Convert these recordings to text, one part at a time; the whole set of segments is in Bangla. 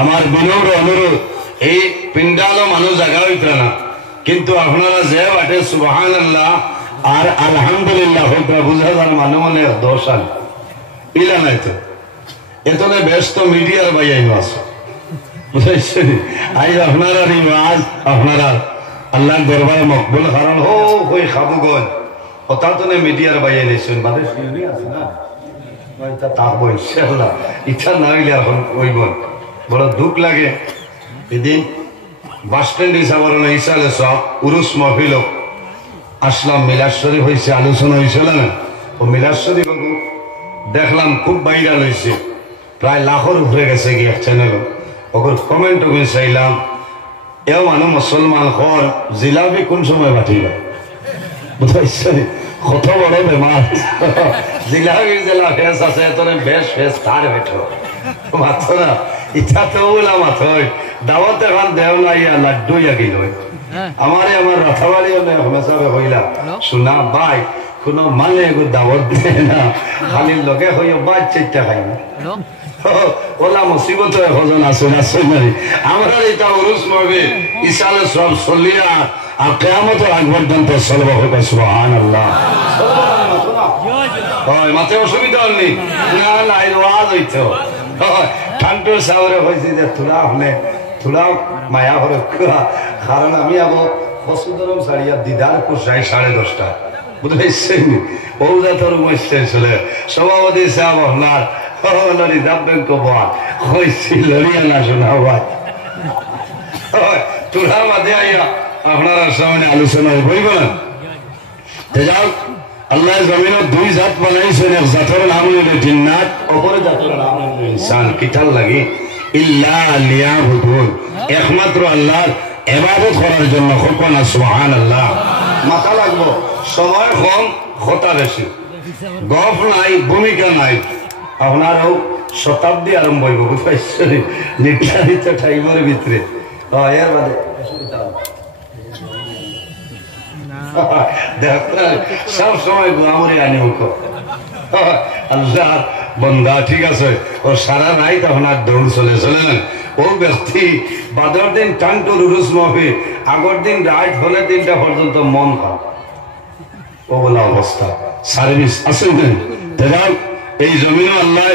আমার বিনম্র অনুরোধ, এই পিন্ডালও মানুষ জায়গা হইত না, কিন্তু আপনারা যে বাটে সুবহানাল্লাহ আর আলহামদুলিল্লাহ হোক বুঝা যান মানে মনে দোষ আন ইলা নাই তো এতনে ব্যস্ত মিডিয়ার বাইয়াই মাস বুঝাইছেন। আজ আপনারা রিওয়াজ আপনারা আল্লাহ দরবারে মকবুল কারণ হো হই খাবুগঞ্জ ওটা তো মিডিয়ার বাইয়াই নিয়েছেন বাদে শিউরি আছে না এটা থাকবো ইনশাআল্লাহ, ইচ্ছা না হইলে এখন ওইব বড় দুঃখ লাগে। এদিন বাস স্ট্যান্ড হিসাবে হিসাবে সব উরুস মহফিল আসলাম, মিলাদ শরীফ হয়েছে, আলোচনা হয়েছিল না, ও মিলাদ শরীফ দেখলাম খুব ভাইরাল হয়েছে, প্রায় লাখের উপরে গেছে গিয়ে চ্যানেল। ওর কমেন্ট ওগুলো চাইলাম, এও মানুষ মুসলমান হর জিলাপি কোন সময় বাটিবা বুঝাইছে, কত বড় বেমার জিলাপি জেলা ফেস আছে তোরে বেশ ফেস তার বেঠো মাত্র না ইচ্ছা তো বলা মাত্র দাওয়াতে খান দেও না ইয়া লাড্ডু ইয়া গিল আমারে আমার রাথাবাড়ি হমেশাবে হইলাম শোনা ভাই কোনো মানে এগো দাওয়াত দেয় না, খালি লগে হইও বাদ চাইতে খাই না ওলা মুসিবত হজন আছে না সৈনারি আমরা এটা উরুস মহফিল ইসালে সব চলিয়া আর কিয়ামতের আগ পর্যন্ত চলবে হবে সুবহানাল্লাহ। হয় মাতে অসুবিধা হয়নি না না এই ওয়াজ হইতো ঠান্ডুর সাগরে হয়েছে যে তুলা হলে তুলাও মায়া হরে কারণ আমি আবার বসুধরম সারিয়া দিদার কুসাই 10:30 বুঝেছেন ওজা তোর মসছে চলে সভাপতি সাহেব আপনার লড়ি দাববেন কবা হয়েছি লড়িয়া না শোনা ভাই তুলা মাঝে আইয়া আপনারা সামনে আলোচনা বইব না যাও। আল্লাহ জমিনের দুই জাত বানাইছেন, এক জাতের নাম হইল জিন্নাত, অপর জাতের নাম হইল ইনসান। কিতাল লাগি ইল্লা লিয়াবুদুন, একমাত্র আল্লাহর ইবাদত করার জন্য কখন সুবহানাল্লাহ। মাথা লাগবো, সময় কম কথা বেশি, গপ নাই ভূমিকা নাই, আপনারও শতাব্দী আরম্ভ হইব বুঝতে নির্ধারিত টাইমের ভিতরে এর বাদে সব সময় গোয়ামরি আনি আল্লাহ বন্ধা ঠিক আছে ও সারা নাই তখন আর দৌড় চলে চলে না ও ব্যক্তি বাদর দিন টানটুর উরুস মহফিল আগর দিন রাত হলে 3টা পর্যন্ত মন খারাপ ও বলা অবস্থা সার্ভিস আছে এই জমিনে আল্লাহ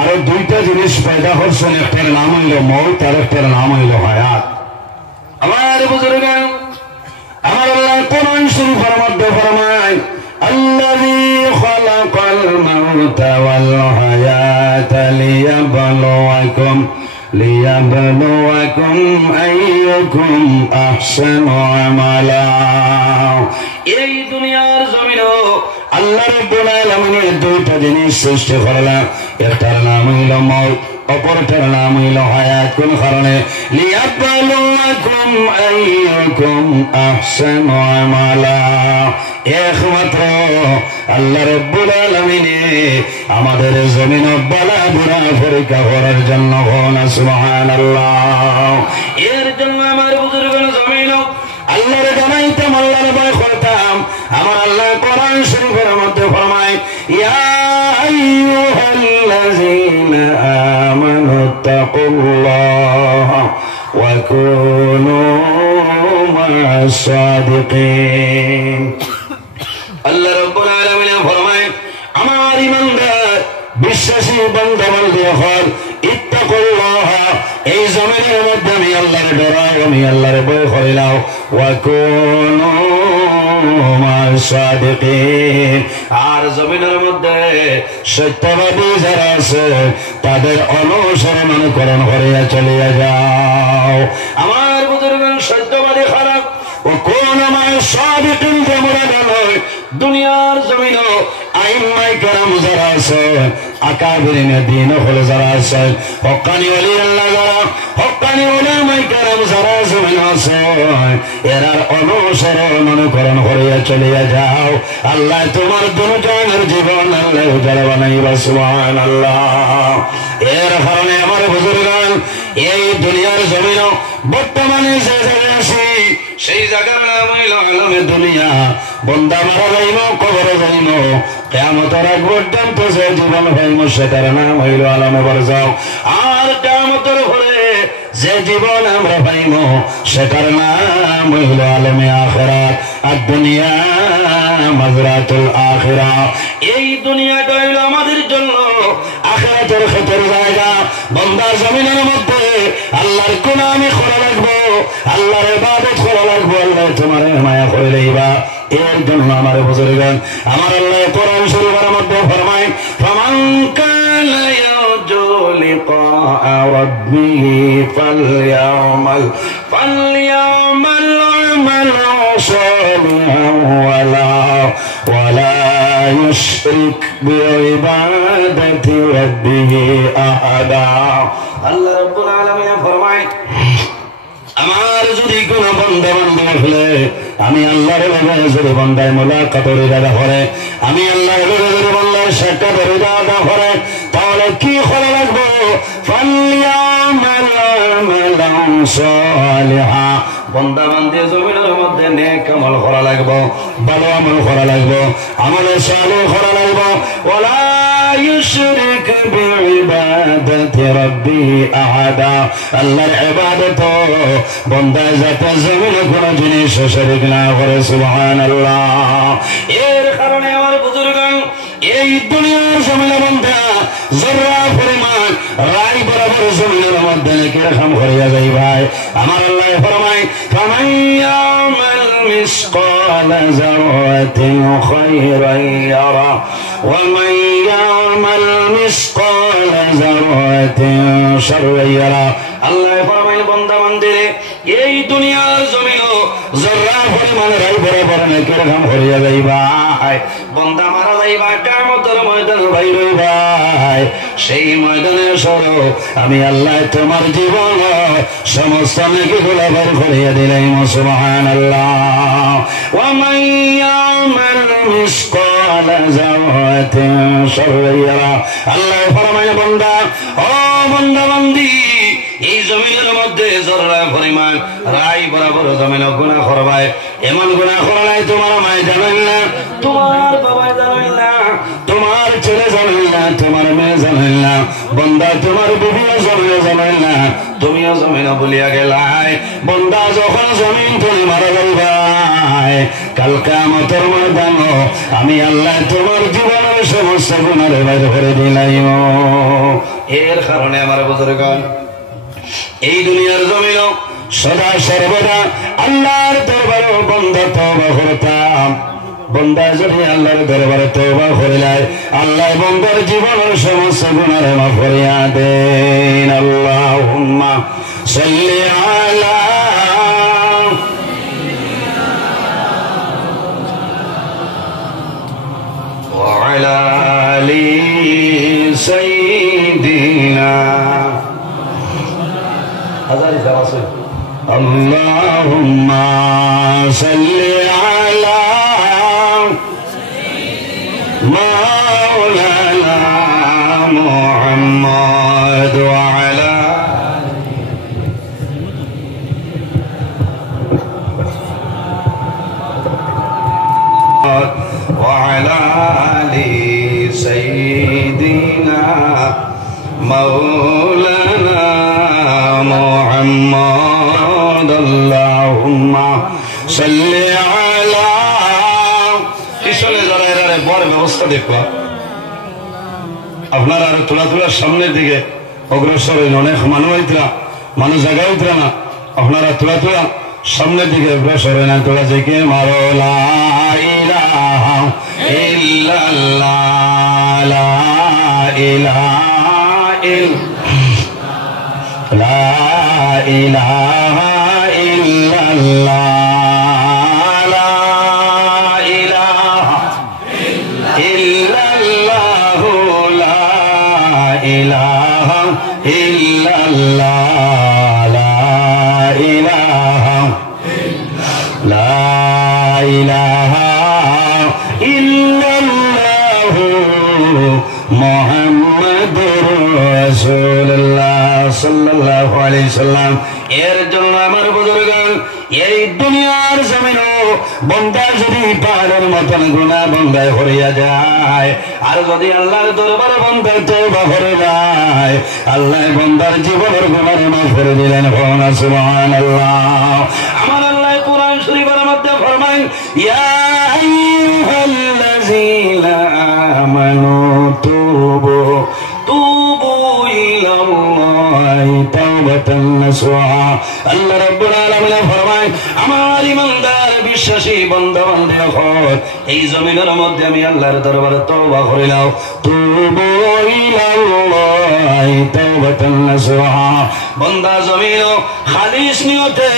আরো 2টা জিনিস পয়দা করছেন, একটার নাম হইল মৌত আর একটার নাম হইল হায়াত। আমার বুজুর্গ আমার আল্লাহ কোরআন শরীফের মধ্যে ফরমায় আল্লাযী খালাকাল মাউতা ওয়াল হায়াতা লিয়াবলুয়াকুম আইয়ুকুম আহসানু আমালা। এই দুনিয়ার জমিনে আল্লাহ রাব্বুল আলামিন 2টা জিনিস সৃষ্টি করলেন, একটার নাম হইল মউত, অপরটার নাম হইল হায়াত। কোন কারণে? লিয়াবলুয়াকুম আইয়ুকুম আহসানু আমালা। একমাত্র আল্লাহ রাব্বুল আলামিন আমাদের জমিন বালা বুরা পরীক্ষা করার জন্য হন সুবহানাল্লাহ। এর জন্য আমার বুজুর্গগণ জমিন আল্লাহর জানাইতাম, আল্লাহর ভয় করতাম। আমার আল্লাহ কোরআন শরীফের মধ্যে ফরমায় ইয়া আইয়ুহাল্লাযীনা আমানু তাকুল্লাহা ওয়া কুনু মা'আস সাদিকিন। আল্লাহ রাব্বুল আলামিন ফরমায় আমার ঈমানদার বিশ্বাসী বান্দা বান্দীগণ ইত্তাকুল্লাহ, এই জমিনের মধ্যে আমি আল্লাহর ডরাও, আমি আল্লাহর ভয় করিলাম। ওয়া কুনু মা'আস সাদিকিন, আর জমিনের মধ্যে সত্যবাদী যারা আছে তাদের অনুসরণ করিয়া চলিয়া যাও। আমার বুজুর্গগণ সত্যবাদী খারাপ ও কোন মা'আস সাদিকিন যেমন নয়, দুনিয়ার জমিন আইম্মায়ে কেরাম যারা আছে আকাবিরিনে দ্বীন হলে যারা আছে হক্কানি ওলি আল্লাহ যারা হক্কানি উলামায়ে কেরাম যারা জমিন আছে এরার অনুকরণ করিয়া চলিয়া যাও। আল্লাহ তোমার দুনিয়ার জীবন আল্লাহ উজাড় বানাইবা সুবহানাল্লাহ। এর কারণে আমার বুজুর্গগণ এই দুনিয়ার জমিন বর্তমানে যে জায়গায় আছি সেই জায়গার নাম হইল আলমে দুনিয়া। বন্দা মারা যাইব, কবরে যাইব, কিয়ামতের আগ পর্যন্ত যে জীবন হইব সেটার নাম হইল আলমে বারজাখ। আর কিয়ামতের পরে যে জীবন আমরা পাইব সেটার নাম হইল আলমে আখিরাত। আর দুনিয়া মাজরাতুল আখিরা। এই দুনিয়াটা হইল আমাদের জন্য আখিরাতের খেতের জায়গা। বন্দা জমিনের মধ্যে আল্লাহর গুনামি করা লাগবো, আল্লাহর ইবাদত করা লাগবো, আল্লাহ তোমার মায়া করে লইবা। এর জন্য আমার বুজুর্গগণ, আমার আল্লাহ কোরআন শরীফের মধ্যে ফরমায়, ফামান কানা ইয়ারজু লিকা রাব্বিহি ফালইয়ামাল আমালান সালিহান ওয়ালা ইউশরিক বিইবাদাতি রাব্বিহি আহাদা। আল্লাহ রাব্বুল আলামিন ফরমায়, আমার যদি কোন বন্দা বান্দা হলে আমি আল্লাহর লগে যদি বন্দায় মুলাকাতের ইরাদা করে, আমি আল্লাহর লগে যদি বন্দায় সাক্ষাতের ইরাদা করে, তাহলে কি করা লাগবে? ফালইয়ামাল আমালান সালিহা। বন্দা বান্দে জমিনের মধ্যে নেক আমল করা লাগবে, ভালো আমল করা লাগবে, আমলে সালেহ করা লাগবে। ওয়ালা ইউশরিক বিইবাদাতি রাব্বিহি আহাদা। আল্লাহর ইবাদত বন্দা যাতে জমিনে কোনো জিনিস শরীক না করে। সুবহানাল্লাহ। এর কারণে আমার বুজুর্গগণ, এই দুনিয়ার জমিনে বন্দা জররা পরিমাণ রাই বরাবর জমিনের মধ্যে নেকের কাম করিয়া যাই ভাই। আমার আল্লাহ ফরমায়, ফামান ইয়ামাল মিসকালা যারাতিন খায়রান ইয়ারা ওয়া মান ইয়ামাল মিসকালা যারাতিন শাররান ইয়ারা। আল্লাহ ফরমায়, বান্দা বান্দিরে এই দুনিয়ার জমিনও জররা পরিমাণ রাই বরাবর নেকের কাম করিয়া যাই ভাই। বন্দা মারা যাইবা, কিয়ামতের ময়দানে বাইর হইবা। সেই ময়দানে সরো, আমি আল্লাহ তোমার জীবন সমস্ত নেকিগুলো বের করিয়া দিলাম। সুবহানাল্লাহ। ওয়া মান ইয়ামাল মিসকালা যারাতিন শাররান ইয়ারা। আল্লাহ ফরমায়, বান্দা ও বান্দা বান্দি, এই জমিনের মধ্যে জররা পরিমাণ রাই বরাবর জমিন গুনাহ করবাই। এমন গুনাহ করলাই তোমার মায় জানেন না, তোমার বাবা জানেন না, তোমার ছেলে জানেন না, তোমার মেয়ে জানেন না, বন্দা তোমার বিবিও জানেন না, তুমিও জমিন বলিয়া গেলাই। বন্দা যখন জমিন তুমি মারা যাইবাই, কাল কিয়ামতের ময়দানে আমি আল্লাহ তোমার জীবনের সমস্ত গুনাহ বাইর করে দিলাম। এর কারণে আমার বুজুর্গগণ, এই দুনিয়ার জমিন সদা সর্বদা আল্লাহর দরবারে বন্দা তওবা করতাম। বন্দা যদি আল্লাহর দরবারে তওবা করিলাই, আল্লাহ বন্দার জীবনের সমস্ত গুনাহ মাফ করিয়া দেন। আল্লাহুম্মা সাল্লি আলা ওয়া আলা আলি সাইয়্যিদিনা। اللهم صل على مولانا محمد وعلى آل سيدنا مولانا محمد اللهم صل على পিছনে যারা এরা বড় ব্যবস্থা দেখবা আপনারা আর তোলার সামনের দিকে অগ্রসর হইল। অনেক মানুষ জায়গা হইতরা না, আপনারা তোলা সামনের দিকে অগ্রসর হইলেন। তোলা থেকে মারো লা ইলাহা ইল্লাল্লাহ লা ইলাহা লা ইলাহা ইল্লাল্লাহ লা ইলাহা ইল্লাল্লাহ লা ইলাহা ইল্লাল্লাহ লা ইলাহা ইল্লাল্লাহ মুহাম্মাদুর রাসূলুল্লাহ সাল্লাল্লাহু আলাইহি সাল্লাম। এর জন্য আমার বুজুর্গগণ, এই দুনিয়ার জমিনও বন্দার যদি পাহাড়ের মতন গুনাহ বন্দায় হরিয়া যায়, আর যদি আল্লাহর দরবারে বন্দার তওবা করে যায়, আল্লাহ বন্দার জীবনের গুনাহ মাফ করে দিলেন। সুবহানাল্লাহ। আমার আল্লাহ কোরআন শরীফের মধ্যে ফরমান, ইয়া আইয়ুহাল্লাযীনা আমানু তুবু ইলাল্লাহি তাওবাতান নাসুহা। আল্লাহ রাব্বুল আলামিন ফরমায়, আমার ঈমানদার বিশ্বাসী বান্দা বান্দীগণ, এই জমিনের মধ্যে আমি আল্লাহর দরবারে তওবা করে নাও। তুবু ইলাল্লাহি তাওবাতান নাসুহা। বান্দা জমিন খালিস নিয়তে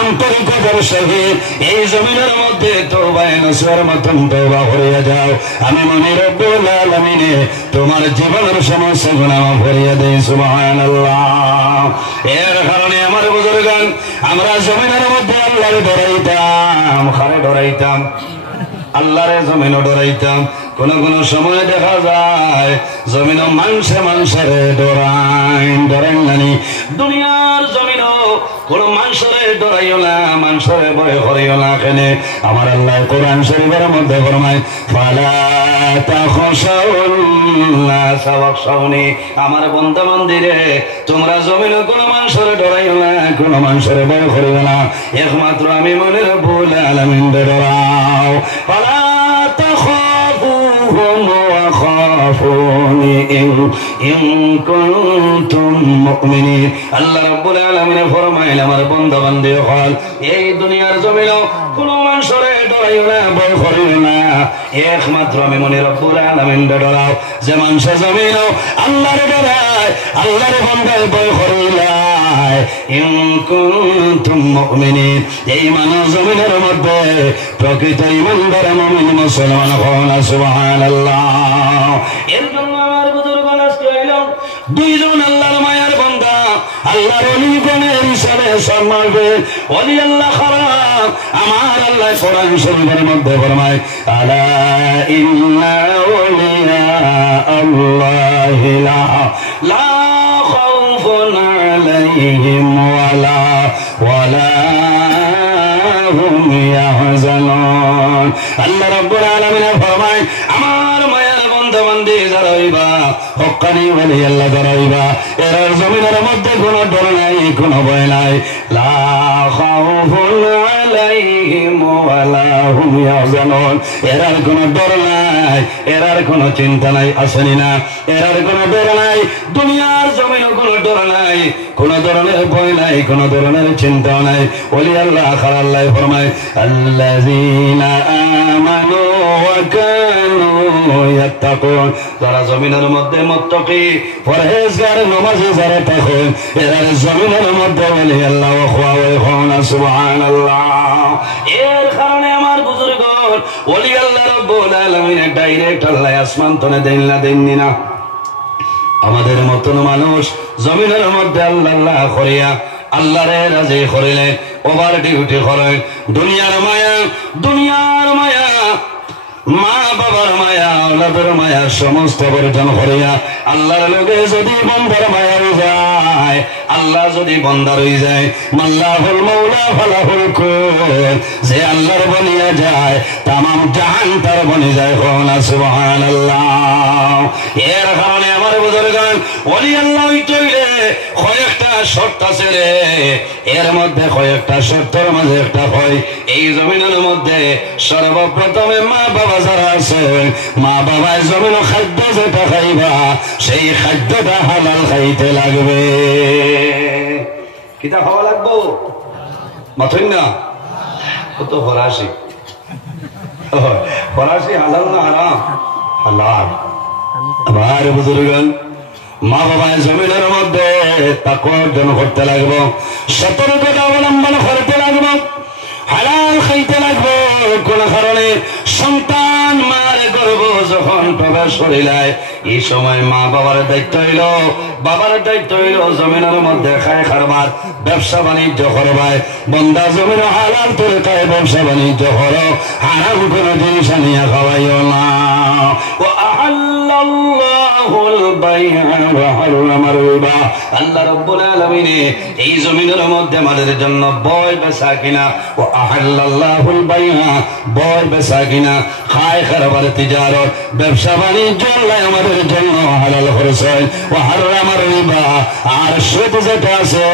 আন্তরিকতার সহিত এই জমিনের মধ্যে তওবায়ে নসুহার মতন তওবা করিয়া যাও, আমি মনে রব্বুল আলামিনে তোমার জীবনের সমস্ত গুনাহ মাফ করিয়া দেই। সুবহানাল্লাহ। এর কারণে আমার বুজুর্গান, আমরা জমিনের মধ্যে আল্লাহর ডরাইতাম, খারে ডরাইতাম, আল্লাহরে জমিনও ডরাইতাম। কোন কোন সময় দেখা যায় জমিন মানুষের ডরাই নানি। দুনিয়ার জমিন কোন মানুষের ডরাইও না, মানুষের ভয় করিও না। কেন? আমার আল্লাহ কোরআন শরীফের মধ্যে ফরমায়, ফালা তাখশাউন নাস ওয়াখশাউনি। আমার বান্দা বান্দীরে, তোমরা জমিন কোন মানুষের ডরাইও না, কোন মানুষের ভয় করিও না, একমাত্র আমি মনে রব্বুল আলামিন ডরাও। ফালা আল্লাহ রাব্বুল আলামিন ফরমাইল, আমার বান্দা বান্দী হল এই দুনিয়ার জমিন কোন মানুষের ডরাইও না, ভয় করিও না, একমাত্র আমি মনে রব্বুল আলামিন ডরাও। যে মানুষের জমিন আল্লাহর ডরায়, আল্লাহর বান্দায় ভয় করিলাই, ইন কুনতুম মুমিনিন। এই মানুষ জমিনের মধ্যে প্রকৃত ঈমানদার মুমিন মুসলমান হন। সুবহানাল্লাহ। এর জন্য আমার বুজুর্গণ আজকে হইলাম দুইজন আল্লাহর মায়ার বান্দা, আল্লাহর ওলি গণের হিসাবে সম্মানবে। ওলি আল্লাহ খারাপ, আমার আল্লাহ কোরআন শরীফের মধ্যে ফরমায়, আলা ইন্না আউলিয়া আল্লাহি লা খাউফুন আলাইহিম ওয়ালা হুম ইয়াহজানুন। আল্লাহ রাব্বুল আলামিন ফরমায়, আমার মায়ার বান্দা বান্দী যারা হইবা, হক্কানি ওলি আল্লাহ যারা হইবা, এরা জমিনের মধ্যে কোনো ডর নাই, কোনো ভয় নাই। লা খাউফুন আলাইহিম ওয়ালা হুম ইয়াহজানুন। এরার কোনো ডর নাই, এরার কোনো চিন্তা নাই, আসেনি না, এরার কোনো ডর নাই। দুনিয়ার জমিনে কোনো ডর নাই, কোনো ধরনের ভয় নাই, কোনো ধরনের চিন্তা নাই। ওলি আল্লাহ খার আল্লাহ ফরমায়, আল্লাযীনা আমানু ওয়া কানু ইয়াত্তাকুন। যারা জমিনের মধ্যে মুত্তাকি, পরহেজগার, নামাজি যারা থাকে, এরা জমিনের মধ্যে ওলি আল্লাহ ওয়া খাওয়া। সুবহানাল্লাহ। এর কারণে আমার বুজুর্গণ, ওলি আল্লাহ রাব্বুল আলামিন ডাইরেক্ট আল্লাহ আসমান তনে দেননি না। আমাদের মতন মানুষ জমিনের মধ্যে আল্লাহ করিয়া আল্লাহরে রাজি করিলেন, ওভার ডিউটি করেন। দুনিয়ার মায়া, দুনিয়ার মায়া, মা বাবার মায়া, ওলাদের মায়া সমস্ত বর্জন করিয়া আল্লাহর লগে যদি বন্দার মায়া হয়ে যায়, আল্লাহ যদি বন্দার হয়ে যায়, মাল্লাহুল মাওলা ফালাহুল কুল। যে আল্লাহর বনিয়া যায়, তামাম জাহান তার বনি যায়। সুবহানাল্লাহ। এর কারণে আমার বুজুর্গান, ওলি আল্লাহ হইতে কয়েকটা শর্ত আছে রে। এর মধ্যে কয়েকটা শর্তের মাঝে একটা হয়, এই জমিনের মধ্যে সর্বপ্রথমে মা বাবা যারা আছে, মা বাবার জমিন খাদ্য যেটা খাইবা, সেই খাদ্যটা হালাল খাইতে লাগবে। কিতা খাওয়া লাগবো? মাথুন না কত ফরাসি, ফরাসি হালাল না হারাম? হালাল। আমার বুজুর্গান, মা বাবার জমিনের মধ্যে তাকওয়া অর্জন করতে লাগবো, সতর্কতা অবলম্বন করতে লাগবো, হালাল খাইতে লাগবো। কোন কারণে সন্তান মার গর্ভ যখন প্রবেশ করিলায়, এই সময় মা বাবার দায়িত্ব হইল, বাবার দায়িত্ব হইল জমিনের মধ্যে খায় খারবার, ব্যবসা বাণিজ্য করবায়। বন্দা জমিন হালাল তরিকায় ব্যবসা বাণিজ্য করো, হারাম কোন জিনিস আনিয়া খাওয়াইও না। ও আহাল্লাল্লাহ আহাল্লাল্লাহুল বাইআ ওয়া হারামার রিবা। আল্লাহ রাব্বুল আলামিন এই জমিনের মধ্যে আমাদের জন্য বয় বেচা কিনা, ওয়া আহাল্লাল্লাহুল বাইআ বয় বেচা কিনা, খায় খারাবার তিজারত ব্যবসা বাণিজ্য আল্লাহ আমাদের জন্য হালাল করেছেন। ওয়া হারামার রিবা, আর সুদ যেটা আছে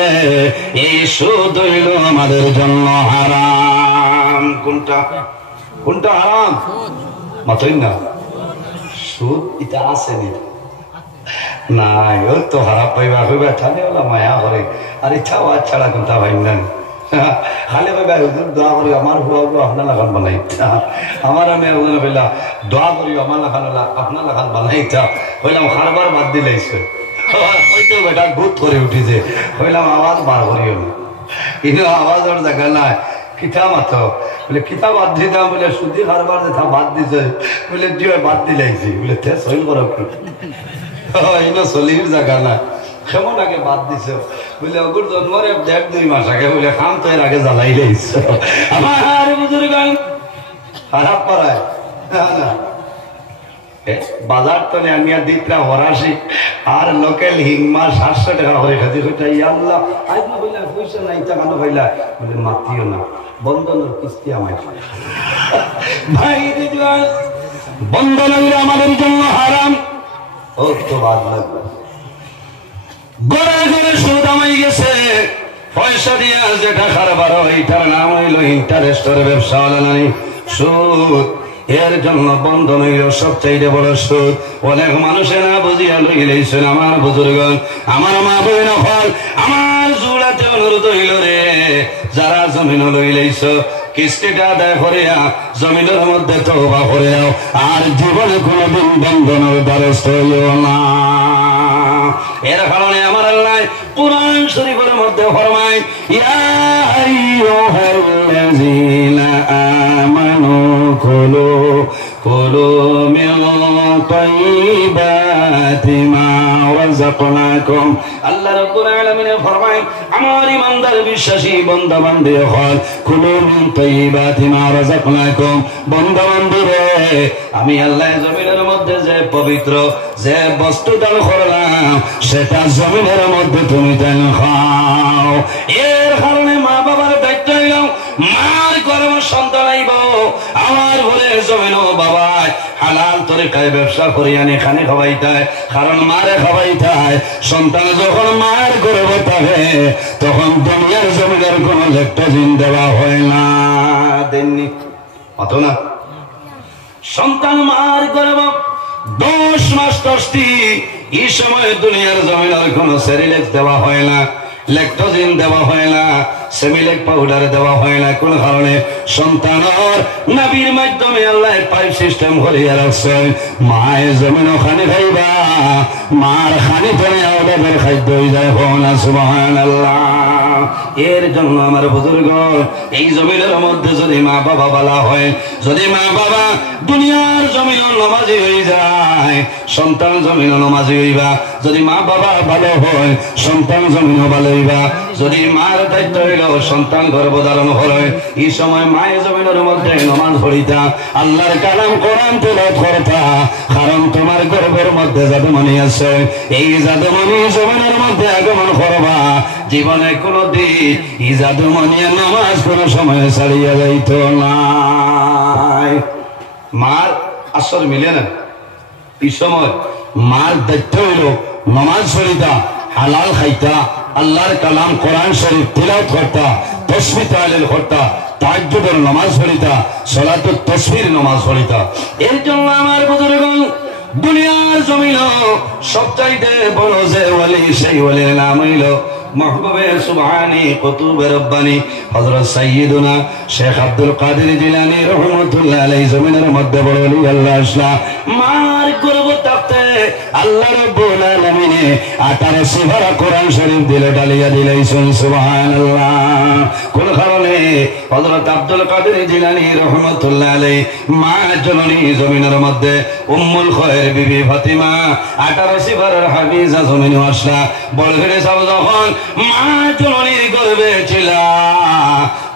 এই সুদ হইল আমাদের জন্য হারাম। কোনটা কোনটা হারাম? মাতই না সুদ এটা আছে না, ও তো হারাপ পাইবা হইবা তাহলে ওলা মায়া করে, আর ইচ্ছা ওয়াজ ছাড়া কোনটা ভাই না খালি ভাই হুজুর দোয়া করি আমার হুয়া আপনার লাগান বানাইতা, আমার আমি বললা দোয়া করি আমার লাগান আপনার লাগান বানাইতা, বললাম হারবার বাদ দিলাইছে হয়তো বেটা গুদ করে উঠিছে, বললাম আওয়াজ বার করিও না, কিন্তু আওয়াজের জায়গা নাই কিতা মাতো বলে কিতা বাদ দিতাম, বলে সুদি হারবার যেটা বাদ দিছে বলে দিয়ে বাদ দিলাইছি, বলে তে সইল করো ইনো চলির জায়গা না, কেমন আগে বাদ দিছে বলে ওগুর জন্মরে 1.5-2 মাস আগে বলে খাম তো এর আগে জ্বালাই লাইছ আমার বুজুর্গ খারাপ পারায় বাজার তো নিয়ে দিতরা হরাসি আর লোকাল হিংমা 700 টাকা করে খাতি সেটা আল্লাহ আজ না বললা পয়সা নাই টাকা না পাইলা বলে মাতিও না, বন্ধনের কিস্তি আমায় ভাই দিদিওয়াল বন্ধন হইলে আমাদের জন্য হারাম। ও তো বাদ লাগবে গড়ে গড়ে সুদ আমাই গেছে, পয়সা দিয়া যেটা খারবার এইটার নাম হইল ইন্টারেস্টের ব্যবসা হলো না সুদ, এর জন্য বন্ধন হইল সবচাইতে বড় সুদ। অনেক মানুষে না বুঝিয়া লইলেছেন আমার বুজুর্গণ, আমার মা বইন হল আমার জোড়াতে অনুরোধ হইল রে, যারা জমিন লইলেছ কিস্তিটা আদায় করিয়া জমিনের মধ্যে তওবা করে যাও, আর জীবনে কোনোদিন বন্ধনের দ্বারস্থ হইও না। এর কারণে আমার আল্লাহ কুরআন শরীফের মধ্যে ফরমায় ইয়া আইয়ুহাল্লাযীনা আমানু কুলু মিন তাইয়্যিবাতি মা রাযাকনাকুম। আল্লাহ রাব্বুল আলামিন ফরমায় আমার ইমানদার বিশ্বাসী বান্দা বান্দী হল কুলু মিন তাইয়্যিবাতি মা রাযাকনাকুম, বান্দা বান্দীরে আমি আল্লাহ জমিনের মধ্যে যে পবিত্র যে বস্তু দান করলাম সেটা জমিনের মধ্যে তুমি দান খাও। এর কারণে মা বাবার দায়িত্ব হইল মার গর্ভ সন্তান আইব আমার ঘরে জমিন বাবা হালাল তরিকায় ব্যবসা করি আনি খানি খাওয়াইতায়, কারণ মারে খাওয়াইতায় সন্তান যখন মায়ের গর্ভ থাকে তখন দুনিয়ার জমিনের কোন লেকটোজিন দেওয়া হয় না, দেননি অত না সন্তান মার গর্ভ 10 মাস 10 দিন এই সময় দুনিয়ার জমিনের কোন সেরিলেক্স দেওয়া হয় না, ল্যাকটোজিন দেওয়া হয় না, সেমিলেক পাউডার দেওয়া হয় না। কোন কারণে সন্তানের নাভির মাধ্যমে আল্লাহ পাইপ সিস্টেম করিয়া রাখছেন, মায়ের জমিন খানি খাইবা মার খানি ধরে ওদের খাদ্য হয়ে যায় না সুবহানাল্লাহ। এর জন্য আমার বুজুর্গ এই জমিনের মধ্যে যদি মা বাবা বলা হয়, যদি মা বাবা দুনিয়ার জমিন নামাজি হয়ে যায় সন্তান জমিন নামাজি হইবা, যদি মা বাবা ভালো হয় সন্তান জমিন ভালো হইবা, যদি মার দায়িত্ব হইল সন্তান গর্ভধারণ হয় এই সময় মায়ের জমিনের মধ্যে নামাজ পড়িতা আল্লাহর কালাম কোরআন তেলাওয়াত করতা, কারণ তোমার গর্ভের মধ্যে জাদুমণি আছে, এই জাদুমণি জমিনের মধ্যে আগমন করবা, জীবনে কোনদিন এই জাদুমণি নামাজ কোন সময় ছাড়িয়া যাইত না। মার আসর মিলে না এই সময় মার দায়িত্ব হইল নামাজ পড়িতা, হালাল খাইতা, আল্লাহর কালাম কোরআন শরীফ তিলাওয়াত করতা, তাসবিহ তাহলিল করতা, তাহাজ্জুদের নামাজ পড়িতা, সালাতুত তাসবির নামাজ পড়িতা। এর জন্য আমার বুজুর্গগণ দুনিয়ার জমিন সবচাইতে বড় যে ওলি সেই ওলির নাম হইল महबूबे सुबहानी कुतुबे रब्बानी हजरत सय्यदुना शेख अब्दुल कादिर जिलानी रहमतुल्लाह अलैहि जमीনের মধ্যে বড় ওলি আল্লাহ আসলা মার করব তাতে আল্লাহ রাব্বুল আলামিন 18 সিফারা কোরআন শরীফ দিলে ডালিয়া দিলাইছেন সুবহানাল্লাহ। কোন কারণে হযরত আব্দুল কাদের জিলানী রহমাতুল্লাহ আলাইহি মা জননী জমিনের মধ্যে উম্মুল খায়র বিবি ফাতিমা 18 সিফারার হাফিজা জমিনে আসলা বড় করে সব যখন মা জননীর গর্ভে ছিল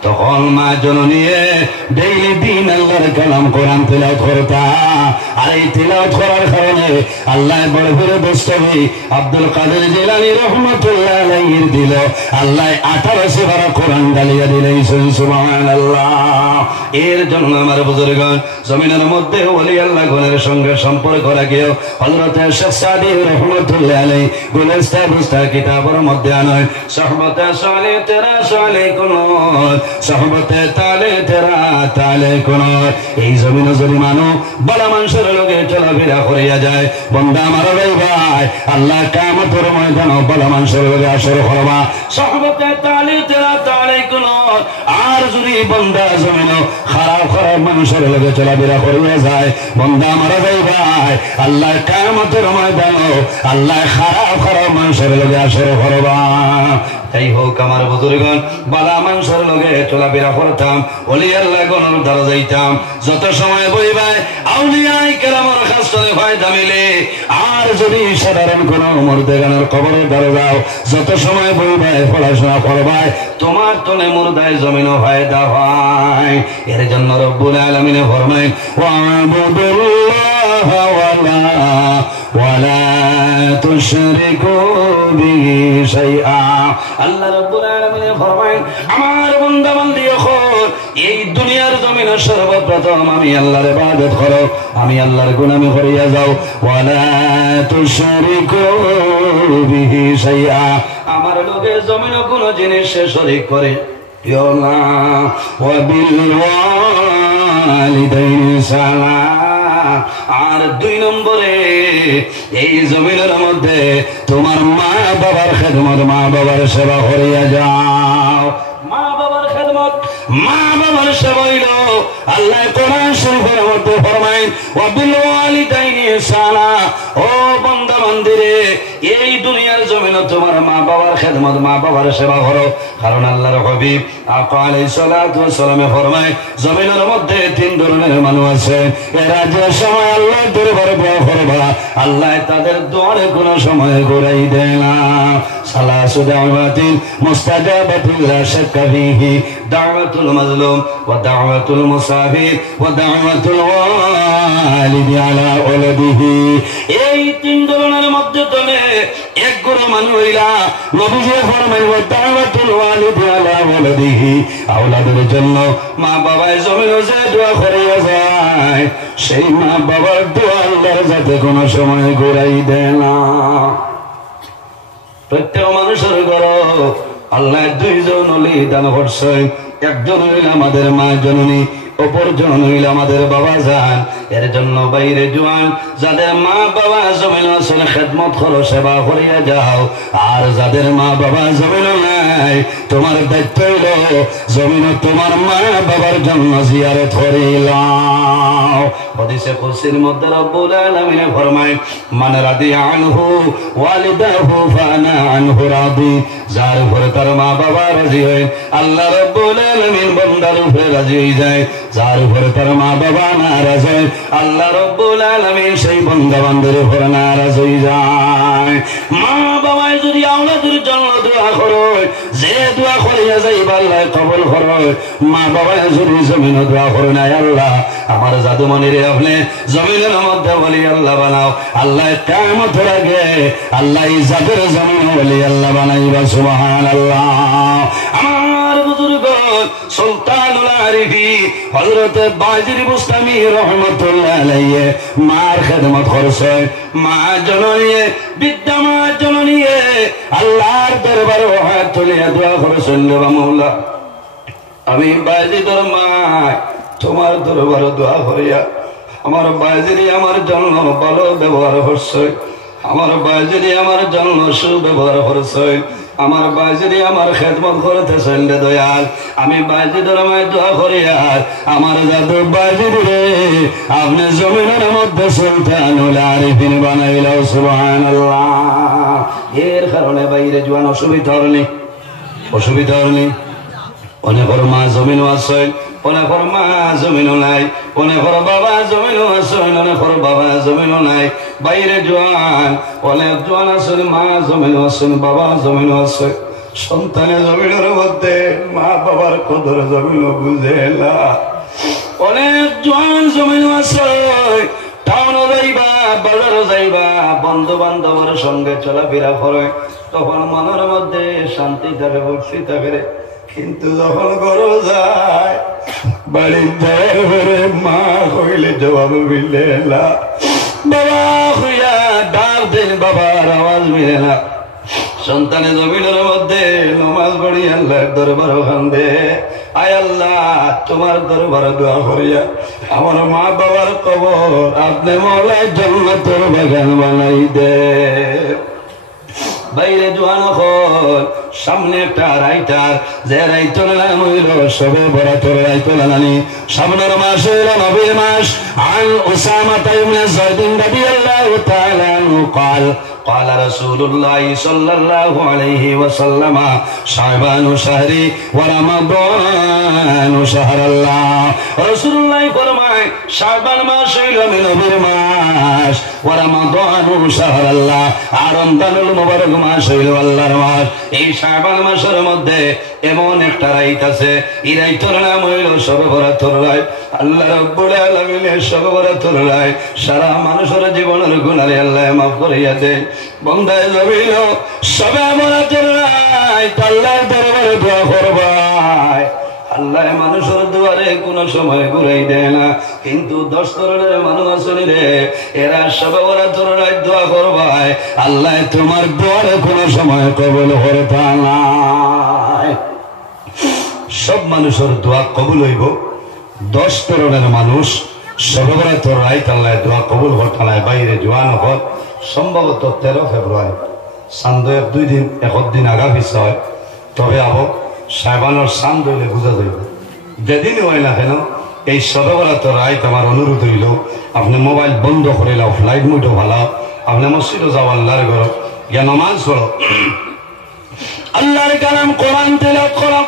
তখন মা জননী ডেইলি দিন আল্লাহর কালাম কোরআন তেলাওয়াত করতা, আর এই তেলাওয়াত করার কারণে আল্লাহ বড় বড় দস্তগি আব্দুল কাদের জিলানী রহমাতুল্লাহ আলাইহির দিল আল্লাহ 1800 বার কোরআন ডালিয়া দিলেন সুবহানাল্লাহ। এর জন্য আমার বুজুর্গগণ জমিনের মধ্যে ওলি আল্লাহ গুণের সঙ্গে সম্পর্ক রাখিও হযরত শেখ সাদি রহমাতুল্লাহ আলাইহি গুলিস্তান বুস্তা কিতাবের মধ্যে আনয় সুহবতে সালে তেরা সালে কোন সুহবতে তালে তেরা তালে কোন। এই জমিনে যদি মানুষ বড় মানুষের লগে চলাফেরা করিয়া যায় বন্দা আমার ভাই আল্লাহ কিয়ামতের ময়দানে বড় মানুষের লগে আসর করবা সুহবতে তালে তেরা তালে কোন। আর যদি বন্দা জমিনে খারাপ খারাপ মানুষের লগে চলাফেরা করিয়া যায় বন্দা আমার ভাই আল্লাহ কিয়ামতের ময়দানে আল্লাহ খারাপ খারাপ মানুষের লগে আসর করবা। তাই হোক আমার বুজুর্গগণ বালা মানুষের লগে চলাফেরা করতাম ওলি আল্লাহ গণর দ্বারা যাইতাম যত সময় বইবাই আউলিয়ায়ে কেরামের খাসরে ফায়দা মিলে। আর যদি সাধারণ কোন মুর্দে গানের কবরের দ্বারা যাও যত সময় বইবাই পড়াশোনা করবাই তোমার তলে মুর্দায় জমিনও ফায়দা হয়। এর জন্য রব্বুল আলামিন ফরমায় ওয়া'বুদুল্লাহ ওয়ালা তুশরিকু বিহি শাইআ। আল্লাহ রাব্বুল আলামিন ফরমায় আমার বান্দা বান্দিগণ এই দুনিয়ার জমিনে সর্বপ্রথম আমি আল্লাহর ইবাদত করো আমি আল্লাহর গোলামি করিয়া যাও ওয়ালা তুশরিকু বিহি শাইআ। আমার লগে জমিনে কোন জিনিস শরীক করে দিও না। ওয়া বিল ওয়ালিদাইনি সালাম। আর 2 নম্বরে এই জমিনের মধ্যে তোমার মা বাবার খেদমত মা বাবার সেবা করিয়া যাও। মা বাবার খেদমত মা বাবার সেবা হইল আল্লাহ কোরআন শরীফের মধ্যে ফরমায় ওয়া বিল ওয়ালিদাইনি সালাম। ও বান্দা বান্দিরে এই দুনিয়ার জমিনে তোমার মা বাবার খেদমত মা বাবার সেবা করো কারণ আল্লাহর হাবিব আকা আলাইহিস সালাতু ওয়াস সালামে ফরমায় জমিনের মধ্যে 3 ধরনের মানুষ আছে এরা যে সময় আল্লাহর দরবারে দোয়া করবে আল্লাহ তাদের দোয়ার কোনো সময় ঘুরাই দেয় না। সালাসু দাওয়াতিন মুস্তাজাবাতুন লা শাক্কা ফীহি দাওয়াতুল মাজলুম ওয়া দাওয়াতুল মুসাফির ওয়া দাওয়াতুল ওয়ালিদি আলা ওয়ালাদিহি। এই 3 ধরনের মধ্যে তুমি এক গুণ মানুষ হইলা নবীজি ফরমায় ওয়া দাওয়াতুল ওয়ালিদি আলা ওয়ালাদিহি। আওলাদের জন্য মা বাবার জমিনে যে দোয়া করিয়া যায় সেই মা বাবার দোয়া আল্লাহর যাতে কোনো সময় ঘুরাই দেয় না। প্রত্যেক মানুষের ঘর আল্লাহ 2 জন ওলি দান করছে একজন হইল আমাদের মা জননী অপরজন হইল আমাদের বাবা জান। এর জন্য বাইরে জোয়ান যাদের মা বাবা জমিন আসলে খেদমত করো সেবা করিয়া যাও আর যাদের মা বাবা জমিন নাই তোমার দায়িত্ব হইল জমিন তোমার মা বাবার জন্য জিয়ারত করিলাও। হাদিসে কুদসির মধ্যে রব্বুল আলামিন ফরমায় মান রাদিয়া আনহু ওয়ালিদাহু ফানা আনহু রাদি। যার উপরে তার মা বাবা রাজি হয় আল্লাহ রব্বুল আলামিন বান্দার উপরে রাজি হয়ে যায়। যার উপরে তার মা বাবা নারাজ হয় আল্লাহ রব্বুল আলামিন সেই বান্দা বান্দার উপরে নারাজ হয়ে যায়। মা বাবায় যদি আওলাদের জন্য দোয়া করো যে দোয়া করিয়া যাইবা আল্লাহ কবুল করে। মা বাবায় যদি জমিনে দোয়া করে না আল্লাহ আমার জাদুমণির আপনি জমিনের মধ্যে বলি আল্লাহ বানাও আল্লাহ কিয়ামতের আগে আল্লাহ জাতের জমিন বলি আল্লাহ বানাইবা সুবহানাল্লাহ। আমার বুজুর্গ সুলতানুল আরিফিন হযরত বাজির বুস্তামি রাহমাতুল্লাহ আলাইহি মার খেদমত করছে মা জননী বিদ্যা মা জননী আল্লাহর দরবারে হাত তুলিয়া দোয়া করেছেন মাওলা আমি বাজিদর মা তোমার দরবারে দোয়া করিয়া আমার বাজিরি আমার জন্য ভালো ব্যবহার করছে আমার বাজিরি আমার জন্য সুব্যবহার করছে আমার বাজিরি আমার খেদমত করতেছেন রে দয়াল। আমি বাজিদর মায় দোয়া করি আর আমার জাদু বাজিরি রে আপনি জমিনের মধ্যে সুলতানুল আরিফিন বানাইলাও সুবহানাল্লাহ। এর কারণে বাইরে জোয়ান অসুবিধা হয়নি অসুবিধা হয়নি অনেকের মা জমিনও আছে অনেকের মা জমিনও নাই অনেকের বাবা জমিনও আছে অনেকের বাবা জমিনও নাই বাইরে জোয়ান অনেক জোয়ান আছেন মা জমিনও আছেন বাবা জমিনও আছে সন্তানের জমিনের মধ্যে মা বাবার কদর জমিনও বুঝে না। অনেক জোয়ান জমিনও আছে টাউনও যাইবা বাজারে যাইবা, বন্ধু বান্ধবের সঙ্গে চলাফেরা করে, তখন মনের মধ্যে শান্তি থাকে, বসি থাকে। কিন্তু যখন গরু যায়, বাড়ির যাওয়ার পরে মা কইলে জবাব মিলে না, বাবা হইয়া ডাক দেন, বাবার আওয়াজ মিলে না। সন্তানের জমিনের মধ্যে নমাজ পড়ি আল্লাহর দরবার কান্দে, আয় আল্লাহ তোমার দরবার দোয়া করিয়া আমার মা বাবার কবর আপনি মওলায় জান্নাতের বাগান বানাই দে। বাইরে জোয়ান হল, সামনে একটা রাইটার, যে রাইতর নাম হইল সবে বরাতর রাইতর নানি। সামনের মাস হইল নবীর মাস। আন উসামা ইবনে যায়েদ রাদিয়াল্লাহু তাআলা আনহু قال قال رسول الله صلى الله عليه وسلم شعبان شهري ورمضان شهر الله। রাসূলুল্লাহ ফরমায় শাবান মাস হইল নবীর মাস, ওয়া রমাদান শাহর আল্লাহ, আর রমজানুল মুবারক মাস হইল আল্লাহর মাস। এই শাবান মাসের মধ্যে এমন একটা রাত আছে, এই রাতের নাম হইল শবে বরাতের রাত। আল্লাহ রাব্বুল আলামিনের শবে বরাতের রাত সারা মানুষের জীবনের গুনাহ আল্লাহ মাফ করিয়া দেয়। বন্দায় জমিল শবে বরাতের রাত আল্লাহর দরবারে দোয়া করবাই। আল্লাহ মানুষের দুয়ারে কোন সময় ঘুরাই দেয় না, কিন্তু 10 ধরনের মানুষ আছে রে, এরা শবে বরাতের রাত দোয়া করবাই, আল্লাহ তোমার দুয়ারে কোন সময় কবুল করতা নাই। সব মানুষের দোয়া কবুল হইব, 10 ধরনের মানুষ শবে বরাতের রাত আল্লাহ দোয়া কবুল করতা নাই। বাইরে জোয়ান হল সম্ভবত 13 ফেব্রুয়ারি, চান্দয়ের 2 দিন 1 দিন আগা পিছা হয়। তবে আবো সাহেবানোর চান ধরলে বোঝা যাইব, যেদিন হয় না কেন এই শবে বরাতের রাত আমার অনুরোধ হইল, আপনি মোবাইল বন্ধ করে লাও, ফ্লাইট মুডও ভালো, আপনি মসজিদও যাও, আল্লাহর ঘর গিয়া নামাজ পড়ো, আল্লাহর কালাম কোরআন তেলাওয়াত করো।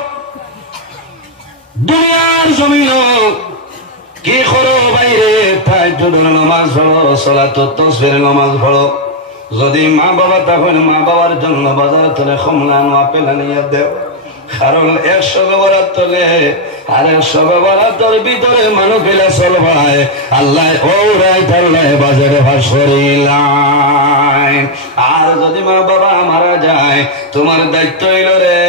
দুনিয়ার জমিন কি করো বাইরে তাহাজ্জুদের নামাজ পড়ো, সালাতুত তাসবিহের নামাজ পড়ো। যদি মা বাবা তখন মা বাবার জন্য বাজার থেকে কমলা আপেল আনিয়া দেও, কারণ 100 বরাত তোলে আর 100 বরাতের ভিতরে মানুষ গেলে চলবাই আল্লাহ ওরাই তাল্লাহ বাজারে ভাস করিলাই। আর যদি মা বাবা মারা যায়, তোমার দায়িত্ব হইল রে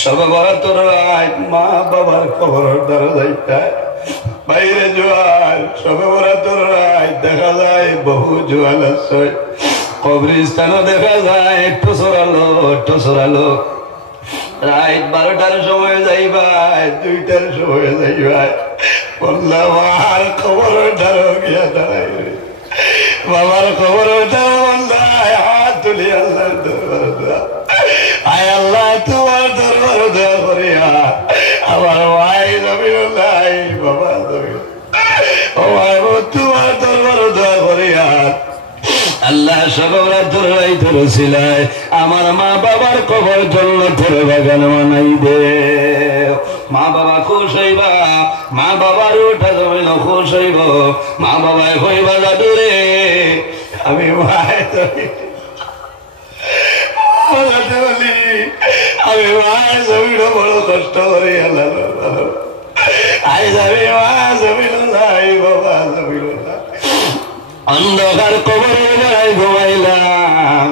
শবে বরাতের রাত মা বাবার কবরের দ্বারা যাইতে। বাইরে জোয়ান শবে বরাতের রাত দেখা যায় বহু জোয়ান আছে, কবরস্থানও দেখা যায় টসরালো রাত 12টার সময় যাইবাই, 2টার সময় যাইবাই, বললাম আর খবরের দ্বারা গিয়া দাঁড়াই, বাবার খবরের দ্বারা বন্ধায় হাত তুলি আল্লাহ দরবার দোয়া, আয় আল্লাহ তোমার দরবার দোয়া করিয়া আমার ভাই জমিল নাই, বাবা জমিল ও ভাই তোমার দরবার দোয়া করিয়া আল্লাহ শবে বরাতের রাত ধরেছিলায় আমার মা বাবার কবর জান্নাতের বাগান বানাই দে। মা বাবা খুশ হইবা, মা বাবার উঠা জমিল খুশ হইব, মা বাবায় হইবা জাদুরে আমি মায় আমি মায় জমিল বড় কষ্ট করি আল্লাহ আই যাবি মা জমিল নাই, বাবা জমিল নাই, অন্ধকার কবরে যাই ঘুমাইলাম।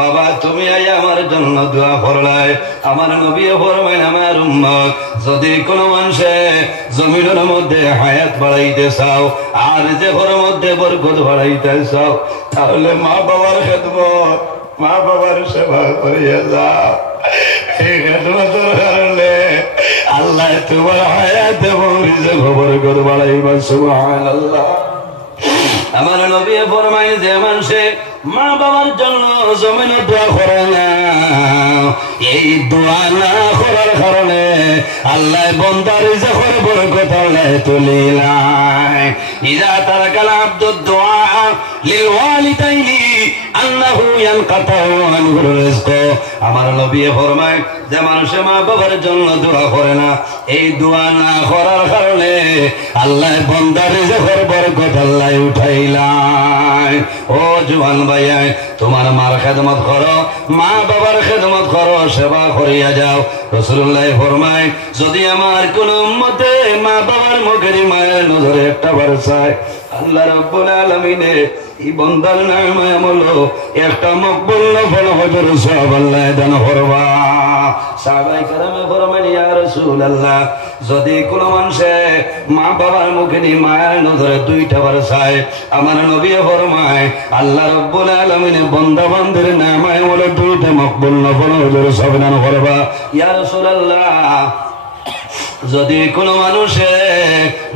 বাবা তুমি আই আমার জন্য দোয়া করলাই, আমার নবী ফরমাইন আমার উম্মত যদি কোনো মানুষে জমিনের মধ্যে হায়াত বাড়াইতে চাও আর যে ঘরের মধ্যে বরকত বাড়াইতে চাও, তাহলে মা বাবার খেদমত, মা বাবার সেবা করিয়া যাও। এই খেদমতের কারণে আল্লাহ তোমার হায়াত এবং রিজিক বরকত বাড়াইবা। সুবহানাল্লাহ। আমার নবী ফরমায় যে মানুষে মা বাবার জন্য জমিনে দোয়া করে না, এই দোয়া না করার কারণে আল্লাহ বান্দার রিজিকের বরকত আল্লাহ তুলিলাই। ইজা তারাকাল আবদুদ দুআ লিল ওয়ালিদাইনি আল্লাহু ইয়ানকাতাউ আনহুর রিজক। আমার নবী ফরমায় যে মানুষে মা বাবার জন্য দোয়া করে না, এই দোয়া না করার কারণে আল্লাহ বান্দার রিজিকের বরকত আল্লাহ উঠাইলাই। ও জওয়ান ভাইয়া, তোমার মার খেদমত করো, মা বাবার খেদমত করো, সেবা করিয়া যাও। রাসূলুল্লাহ ফরমায় যদি আমার কোন উম্মতে মা বাবার মুখের মায়ের নজরে একটা বার চায়, আল্লাহ রাব্বুল আলামিনে এই বান্দার নামে আমলো একটা মকবুল নফল হজর সওয়াব আল্লাহ দান করবা। সাহাবায়ে কেরামে ফরমান ইয়া রাসূলুল্লাহ, যদি কোনো মানুষে মা বাবার মুখে নি মায়ের নজরে দুইটা বার চায়, আমার নবী ফরমায় আল্লাহ রাব্বুল আলামিনে বান্দা বান্দির নামে আমলো দুইটা মকবুল নফল হজর সওয়াব দান করবা। ইয়া রাসূলুল্লাহ, যদি কোনো মানুষে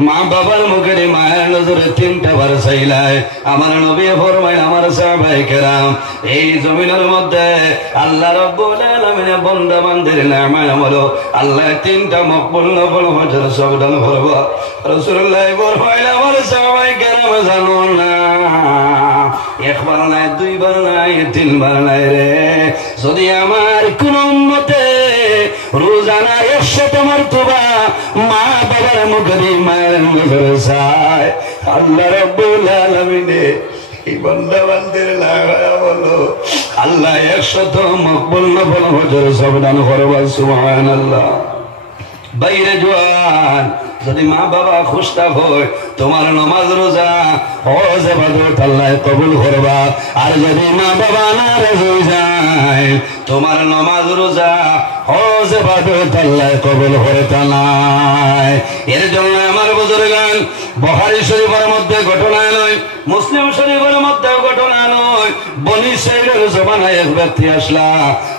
মা বাবার মুখের মায়ের নজরে তিনটা বার চাইলায়, আমার নবী ফরমায় আমার সাহাবায়ে কেরাম এই জমিনের মধ্যে আল্লাহ রাব্বুল আলামিনের বান্দা বান্দির নামায় আমল আল্লাহ তিনটা মকবুল নফল হজর সওয়াব দান করবে। রাসূলুল্লাহ ফরমায় আমার সাহাবায়ে কেরাম জানো না, একবার নাই, দুইবার নাই, তিনবার নাই রে, যদি আমার কোন উম্মতে রোজানা 100 মারতবা মা বাবার মুখে মায়ের নজরে চায়, আল্লাহ রাব্বুল আলামিনে এই বান্দা বান্দির লাগায়া বলো আল্লাহ 100 মকবুল নফল হজর সওয়াব দান করবে। সুবহানাল্লাহ। বাইরে জোয়ান, যদি মা বাবা খুশতা হয় তোমার নামাজ রোজা হজ ইবাদত আল্লাহ কবুল করবা। আর যদি মা বাবা নারাজ হয়ে যায় তোমার নামাজ রোজা হজ ইবাদত আল্লাহ কবুল করতে নাই। এর জন্য আমার বুজুর্গান বুখারী শরীফের মধ্যে ঘটনা নয়, মুসলিম শরীফের মধ্যে ঘটনা নয়, বনি ইসরাইলের জমানায় এক ব্যক্তি আসলা,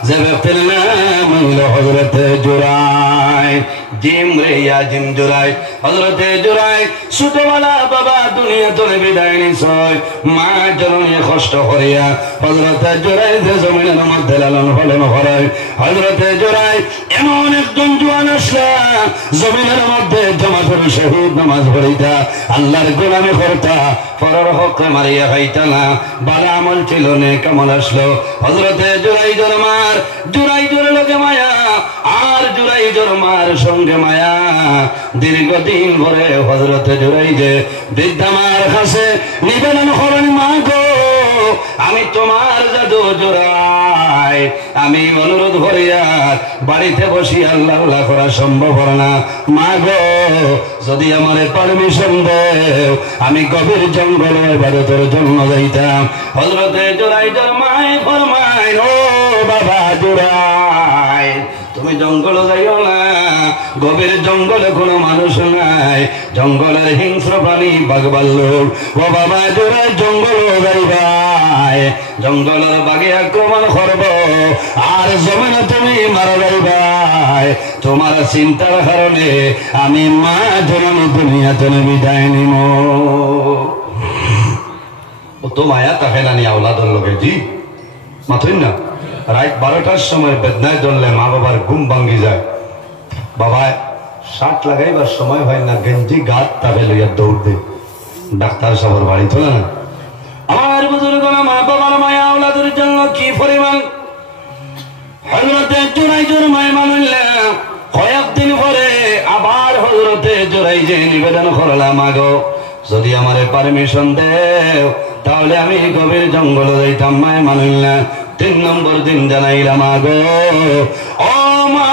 যে ব্যক্তির নাম হইল হযরতে জুরাই। জিম রে ইয়া জিম জুরাই, হযরতে জুরাই ছোটবেলা বাবা দুনিয়া চলে বিদায় নিছয়, মা জননী কষ্ট করিয়া হযরতে জুরাই যে জমিনের মধ্যে লালন পালন করে। হযরতে জুরাই এমন একজন জওয়ান আসলা, জমিনের মধ্যে জামাতুল শহীদ নামাজ পড়িতা, আল্লাহর গোলামি করতা, পরের হক মারিয়া খাইতা না, ভালো আমল ছিল না, কেমন আসলো হযরতে জুরাই জরমার, জুরাই জোর লোকে মায়া, আর জুরাই জরমার সঙ্গে মায়া। দীর্ঘদিন ধরে হযরতে জুরাই যে বৃদ্ধা মার কাছে নিবেদন করেন, মা গো আমি তোমার জাদু জুরাই, আমি অনুরোধ করিয়া বাড়িতে বসি আল্লাহ আল্লাহ করা সম্ভব হয় না, মা গো যদি আমার পারমিশন দেও আমি গভীর জঙ্গলে ইবাদতের জন্য যাইতাম। হযরতে জুরাই জরমাই ফরমায়, ও বাবা জুরাই তুমি জঙ্গল যাইও না, গভীর জঙ্গলে কোনো মানুষ নাই, জঙ্গলের হিংস্র প্রাণী বাঘ ভাল্লুক, ও বাবা জুরাই জঙ্গল যাইবাই, জঙ্গলের বাঘে আক্রমণ করব, আর জমিনে তুমি মারা যাইবাই, তোমার চিন্তার কারণে আমি মা জননী দুনিয়াতে বিদায় নিব। ও তো মায়া তাকে না নিয়ে আওলাদের লোকে জি মাথুন না, রাত 12টার সময় বেদনায় ধরলে মা বাবার ঘুম ভাঙ্গি যায়, বাবা শার্ট লাগাইবার সময় হয় না, গেঞ্জি গাত তাবে লইয়া দৌড় দে ডাক্তার সাহেবের বাড়ি তোলা না। আমার বুজুর্গ মা বাবার মায়া আওলাদের জন্য কি পরিমাণ। হযরতে জুরাই জরমাই মানলাম, কয়েকদিন পরে আবার হযরতে জুরাই যে নিবেদন করলাম, মাগো যদি আমারে পারমিশন দেও তাহলে আমি গভীর জঙ্গলে যাইতাম, মায় মানলাম। 3 নম্বর দিন জানাইলাম, মাগো ও মা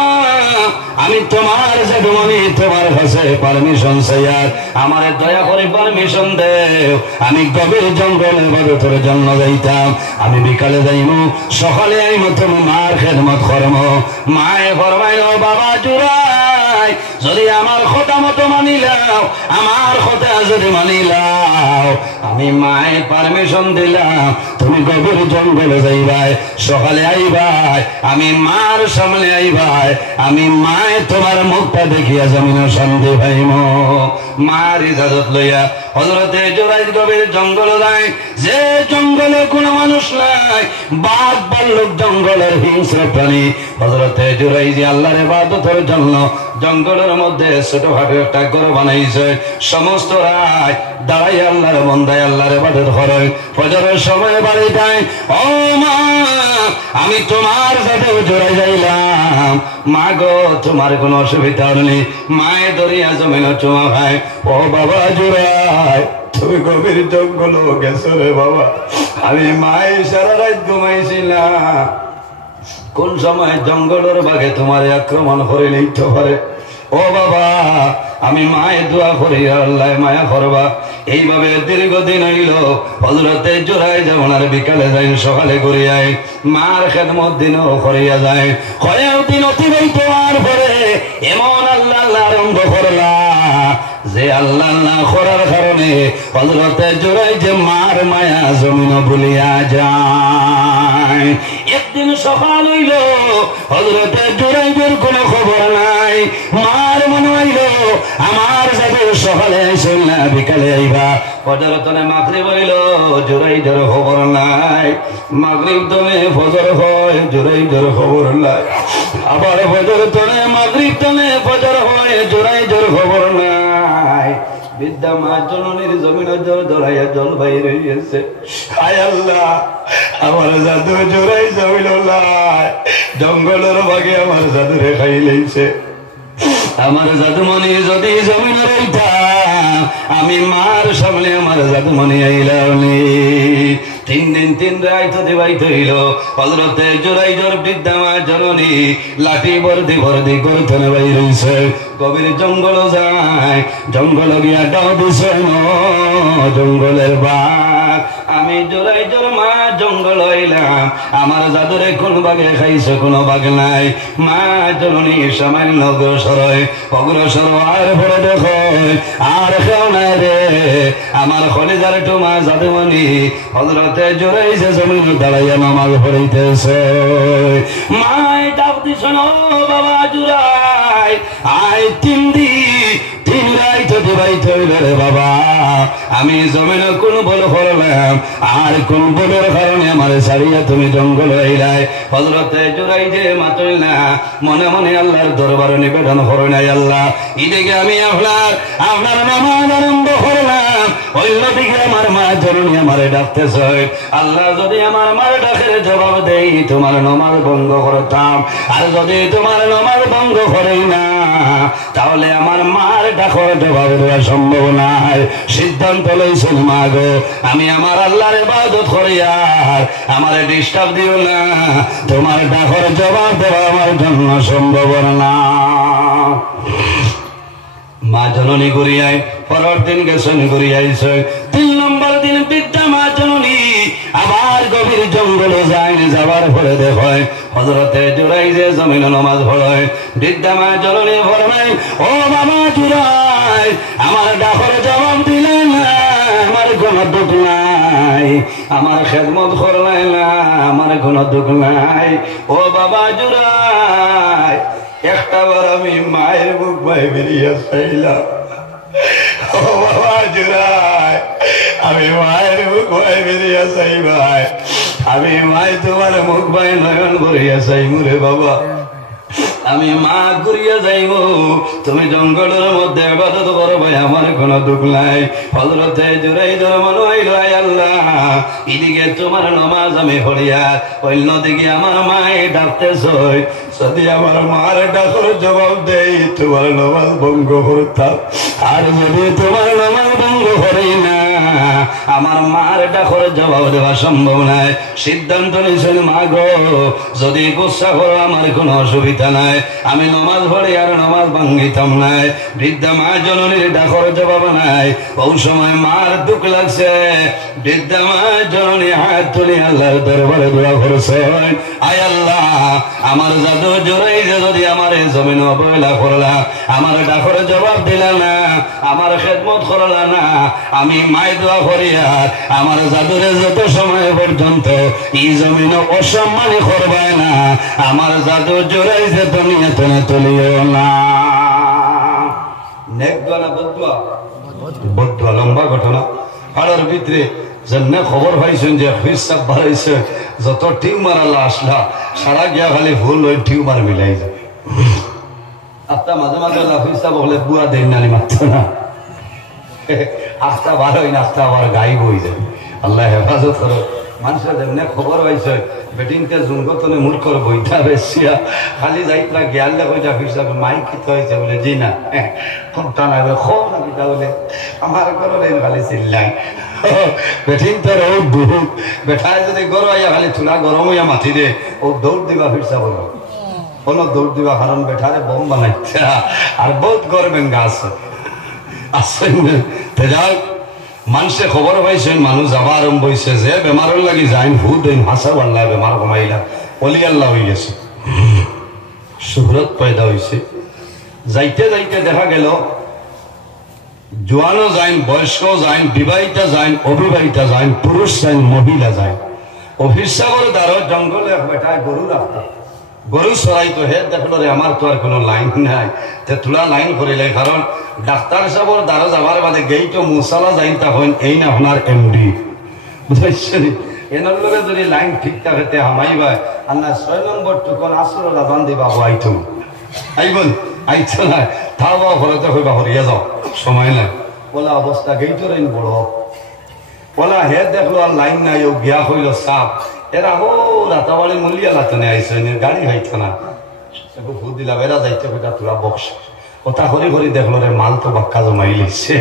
আমি তোমার জাদুমণি তোমার কাছে পারমিশন চাইয়ার, আমারে দয়া করে পারমিশন দেও, আমি গভীর জঙ্গলে ইবাদতের জন্য যাইতাম, আমি বিকালে যাইমু, সকালে আইমু, তুমি মার খেদমত করমু। মায়ে ফরমাইল, বাবা জুরাই যদি আমার কথা মতো মানিলাও, আমার কথা যদি মানিলাও, আমি মায়ে পারমিশন দিলাম, তুমি গভীর জঙ্গলে যাইবাই, সকালে আইবাই, আমি মার সামনে আইবাই, আমি মায়ে তোমার মুখটা দেখিয়া জমিনে শান্তি পাইম। মার ইজাজত লইয়া হযরতে জুরাই গভীর জঙ্গল যায়, যে জঙ্গলে কোনো মানুষ নাই, বাঘ ভাল্লুক জঙ্গলের হিংস্র প্রাণী। হযরতে জুরাই যে আল্লাহর ইবাদতের জন্য জঙ্গলের মধ্যে ছোটখাটো একটা ঘর বানাইছে, সমস্ত রাত দাঁড়াই আল্লাহর বন্দায় আল্লাহর ইবাদত করে, ফজরের সময় বাড়ি যায়, ও মা আমি তোমার সাথে জুরাই যাইলাম, মা গো তোমার কোনো অসুবিধা নেই, মায়ে দরিয়া জমিন চুমা খায়, ও বাবা জুরাই তুমি গভীর জঙ্গল গেছো রে বাবা, আমি মায়ে সারা রাত ঘুমাইছিলাম, কোন সময় জঙ্গলের বাঘে তোমার আক্রমণ করে নিতে পারে, ও বাবা আমি মায়ে দোয়া করি আল্লাহ মায়া করবা, এইভাবে দীর্ঘদিন হইল হযরতে জুরাইজা ওনার বিকালে যায় সকালে করে আয় মার খেদমত দিনও করিয়া যায় কয়েকদিন অতিবাহিত হওয়ার পরে এমন আল্লাহ আল্লাহ আরম্ভ করলা যে আল্লাহ আল্লাহ করার কারণে হযরতে জুরাইজা মার মায়া জমিন ভুলিয়া যায়। একদিন সকাল হইল হযরতে জুরাইজের কোনো খবর নাই মার মনে হইল আমার যাবে সকালে আইসেন না বিকালে আইবা ফজর তনে মাগরিব হইল জুরাইজের খবর নাই মাগরিব তনে ফজর হয় জুরাইজের খবর নাই আবার ফজর তনে মাগরিব তনে ফজর হয় জুরাইজের খবর নাই বিদ্যা মা জননীর জমিন জল জড়াইয়া জল বাইরে হইয়াছে হায় আল্লাহ আমার জাদু জোরাই জমিল জঙ্গলের ভাগে আমার জাদুরে খাই লইছে আমার জাদুমণি যদি জমিন রইতা আমি মার সামনে আমার জাদুমণি আইলামনি 3 দিন 3 রাত অতিবাহিত হইল হযরতে জুরাইজের বৃদ্ধা মা জননী লাঠি বর্দি বর্দি করতেন বাইর হইছে গভীর জঙ্গল যায় জঙ্গল গিয়া ডাও দিছে জঙ্গলের বাঘ আমি জুরাইজের মা জঙ্গল হইলাম আমার জাদুরে কোন বাগে খাইছে কোন বাঘ নাই মা জননী সামান্য অগ্রসর আর পরে দেখো আর কেউ নাই রে আমার খলিজার টুমা জাদুমণি হযরতে জুরাইজা জমিন দাঁড়াইয়া নামাজ পড়িতেছে মাই ডাক দিছ বাবা জুরাই আয় 3 দিন 3 রাত অতিবাহিত হইল রে বাবা আমি জমিনে কোন বল করলাম আর কোন বলের কারণে আমার ছাড়িয়া তুমি জঙ্গল হইলাই হযরতে জুরাইজে মাতইল না মনে মনে আল্লাহর দরবারে নিবেদন করে নাই আল্লাহ এদিকে আমি আপনার নামাজ আরম্ভ করলাম অন্যদিকে আমার মা জননী আমারে ডাকতেছে আল্লাহ যদি আমার মার ডাকের জবাব দেই তোমার নামাজ ভঙ্গ করতাম আর যদি তোমার নামাজ ভঙ্গ করেই না তাহলে আমার মার ডাকর জবাব দেওয়া সম্ভব নাই সিদ্ধান্ত লইছেন মা গো আমি আমার আল্লাহর ইবাদত করি আর আমারে ডিস্টার্ব দিও না তোমার ডাকর জবাব দেওয়া আমার জন্য সম্ভব না মা জননী ঘুরিয়ায় পরের দিন গেছেন ঘুরিয়াইছে 3 নম্বর দিন বৃদ্ধা মা জননী আবার গভীর জঙ্গলে যায় যাবার পরে দেখায় হযরতে জুরাইজে জমিনে নামাজ পড়ায় বৃদ্ধা মা জননী ফরমায় ও বাবা জুরাই আমার ডাকর জবাব দিলেন না আমার কোনো দুঃখ নাই আমার খেদমত করলেন না আমার কোনো দুঃখ নাই ও বাবা জুরাই একটাবার আমি মায়ের মুখ ভাই বেরিয়ে চাইলাম ও বাবা জুরাই আমি মায়ের মুখ ভাই বেরিয়ে চাই ভাই আমি মাই তোমার মুখ ভাই নয়ন ভরিয়া চাই মুরে বাবা আমি মা ঘুরিয়া যাইব তুমি জঙ্গলের মধ্যে ইবাদত করো ভাই আমার কোনো দুঃখ নাই হযরতে জুরাইজের মনে হইল আল্লাহ এদিকে তোমার নামাজ আমি পড়িয়া অন্যদিকে আমার মায়ে ডাকতেছে যদি আমার মার ডাকর জবাব দেই তোমার নামাজ ভঙ্গ করতাম আর যদি তোমার নামাজ ভঙ্গ করি না আমার মার ডাকর জবাব দেওয়া সম্ভব নাই সিদ্ধান্ত নিয়েছেন মা গো যদি গুসা করো আমার কোনো অসুবিধা নাই আমি নামাজ পড়ি আর নামাজ ভাঙ্গিতাম নাই বৃদ্ধা মা জননীর ডাকর জবাব নাই ওই সময় মার দুঃখ লাগছে বৃদ্ধা মা জননী হাত তুলি আল্লাহর দরবারে দোয়া করছে আয় আল্লাহ আমার জাদু জুরাইজে যদি আমার জমিন অবহেলা করলা আমার ডাকর জবাব দিলা না আমার খেদমত করলা না আমি মায় দোয়া করি আর আমার জাদুরে যত সময় পর্যন্ত এই জমিন অসম্মানী করবায় না আমার জাদু জুরাইজে দুনিয়া তুলে তুলিও না নেকদোয়া না বদদোয়া বদদোয়া লম্বা ঘটনা পাড়ার ভিতরে জন্য খবর পাইছেন যে হিসাব বাড়াইছে যত টিউমার আল্লাহ আসলা সারা গিয়া খালি ভুল ওই টিউমার মিলাই যাবে আপনার মাঝে মাঝে আল্লাহ হিসাব হলে বুয়া দেন না মাত্র না আস্তা বার হয় না আস্তা আবার গাই বই যায় আল্লাহ হেফাজত করো মানুষের যেমনি খবর পাইছে বেটিনকে জুনগতনে মূর্খর বইটা বেশিয়া খালি যাইতরা জ্ঞান দেখো যা হিসাব মাই কিত হয়েছে বলে জি না কোনটা না খো না কিতা বলে আমার ঘরে খালি চিল্লাই বেঠিন তোর ও বহুত বেঠায় যদি গরম আইয়া খালি চুলা গরম হইয়া মাতি দে ও দৌড় দিবা ফিরসা বলো কোনো দৌড় দিবা কারণ বেঠারে বোম বানাইছে আর বহুত গরমেন গাছ আসছেন যাই মানুষে খবর পাইছেন মানুষ যাবা আরম্ভ হয়েছে যে বেমারের লাগি যাইন ভূত দিন হাসা বাল্লা বেমার কমাইলা অলি আল্লাহ হয়ে গেছে সুহরত পয়দা হয়েছে যাইতে যাইতে দেখা গেল জোয়ানও যাইন বয়স্ক যাইন বিবাহিতা যাইন অবিবাহিতা যাইন পুরুষ যাইন মহিলা যাইন অফিস সাগর দ্বারা জঙ্গলে এক বেটায় গরু রাখত গরু চড়াইতো হে দেখলো রে আমার তো আর কোনো লাইন নাই তে তোলা লাইন করিলে কারণ ডাক্তার সাহেবর দ্বারা যাবার বাদে গেইটো মুসালা যাইন তখন এই না আপনার এমডি বুঝাইছেন এনার লগে যদি লাইন ঠিক থাকে হামাইবা আল্লাহ 6 নম্বর টুকন আসর লাগান দিবা আইতো আইবন আইতো না থাবা ঘরতে হইবা হরিয়া যাও সময় নাই বলা অবস্থা গেইটো রেন বড় বলা হে দেখলো আর লাইন নাই ও গিয়া হইল সাপ এরা হো রাতাবাড়ি মূল্য লাতনে আইসে গাড়ি হইতো না ভূত দিলাম এরা যাইতে হইতা তোরা বক্স কথা করি করি দেখলো রে মাল তো বাক্কা জমাই লিখছে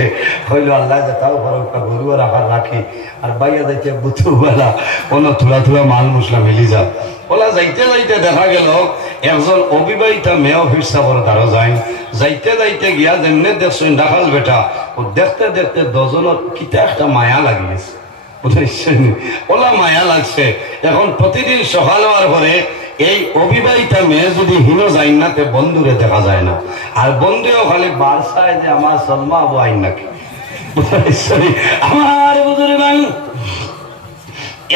হইল আল্লাহ যেটাও ঘরটা গরু আর আবার রাখি আর বাইয়া যাইতে বুথুবেলা কোনো থোড়া থোড়া মাল মশলা মিলি যা বলা যাইতে যাইতে দেখা গেল একজন অবিবাহিতা মেয়ে অফিস সাবর দ্বারা যায় যাইতে যাইতে গিয়া যেমনে দেখছেন ডাকাল বেটা ও দেখতে দেখতে দজনের কিতা একটা মায়া লাগিয়েছে বুঝেছেন ওলা মায়া লাগছে এখন প্রতিদিন সকাল হওয়ার পরে এই অবিবাহিতা মেয়ে যদি হীন যায় না তে বন্ধুরে দেখা যায় না আর বন্ধুও খালি বারসায় যে আমার সলমা আবু আইন নাকি বুঝেছেন আমার বুঝুরে ভাই